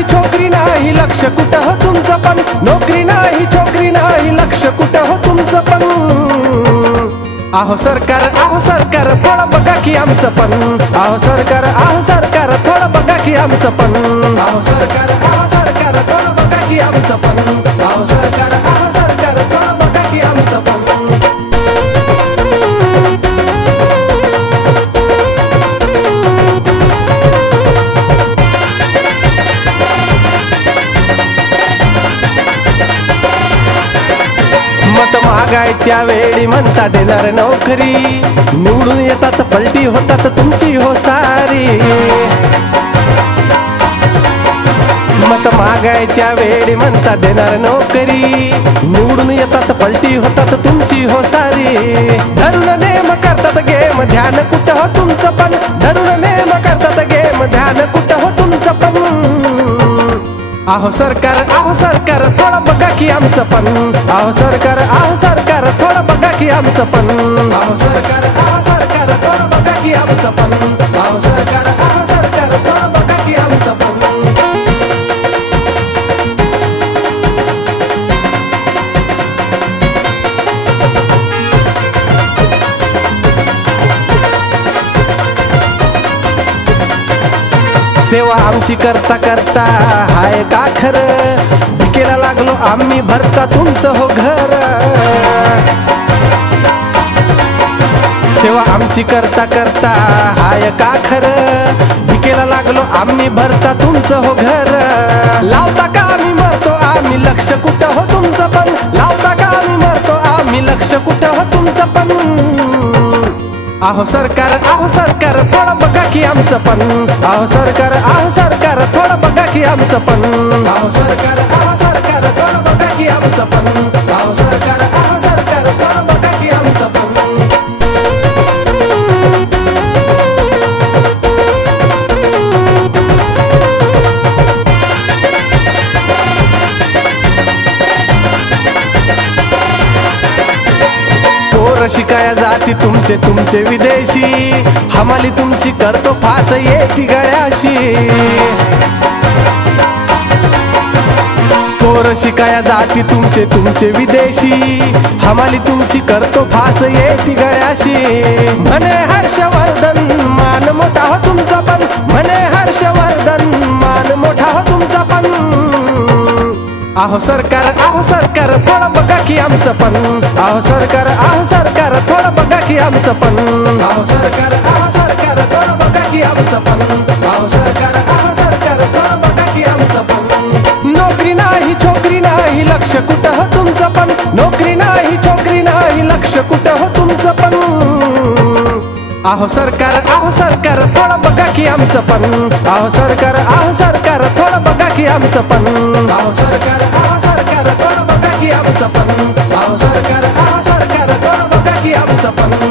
नाही छोकरी नाही लक्ष कुठं हो तुमचं पण, नोकरी नाही छोकरी नाही लक्ष कुठं हो तुमचं पण। आहो सरकार थोडं बघा की आमचं पण, आहो सरकार थोडं बघा की आमचं पण, आहो सरकार थोडं बघा की आमचं पण, आहो सरकार थोडं बघा की आमचं पण। मत मागायच्या वेळी म्हणता देणार नोकरी, निवडून येताच पलटी होतात तुमची हो सारी। मत मागायच्या वेळी म्हणता देणार नोकरी, निवडून येताच पलटी होतात तुमची हो सारी। धरून नेम करतात गेम ध्यान कुठं हो तुमचं पण, धरून नेम करतात गेम ध्यान कुठं हो तुमचं पण। आहो सरकार थोडं बघा की आमचं पण, आहो सरकार थोडं बघा की आमचं पण, आहो सरकार थोडं बघा की आमचं पण, आहो सरकार थोडं बघा की आमचं पण। सेवा आमची करता करता हाय का खरं, भिकेला लागलो आम्ही भरता तुमचं हो घर। सेवा आमची करता करता हाय का खरं, भिकेला लागलो आम्ही भरता तुमचं हो घर। लावता का आम्ही मरतो आम्ही लक्ष कुठं हो तुमचं पण, लावता का आम्ही मरतो आम्ही लक्ष कुठं हो तुमचं पण। आहो सरकार थोडं बघा की आमचं पण, आहो सरकार थोडं बघा की आमचं पण, आहो सरकार थोडं बघा की आमचं पण, आहो सरकार थोडं बघा की आमचं पण। शिकाया जाती तुमचे विदेशी, हमाली तुमची करतो फास येती गळ्याशी। पोर शिकाया जाती तुमचे विदेशी, हमाली तुमची करतो फास येती गळ्याशी। म्हणे हर्षवर्धन मान मोठा हो तुमचा पण, म्हणे हर्षवर्धन मान मोठा हो तुमचा पण। आहो सरकार थोडं बघा की आमचं पण, आहो सरकार थोडं बघा की आमचं पण, आहो सरकार थोडं बघा की आमचं पण, आहो सरकार थोडं बघा की आमचं पण। नोकरी नाही छोकरी नाही लक्ष कुठं हो तुमचं पण, नोकरी नाही छोकरी नाही लक्ष कुठं हो तुमचं पण। आहो सरकार थोडं बघा की आमचं पण, आहो सरकार थोडं बघा की आमचं पण, आहो सरकार थोडं बघा की आमचं पण, आहो सरकार थोडं बघा की आमचं पण।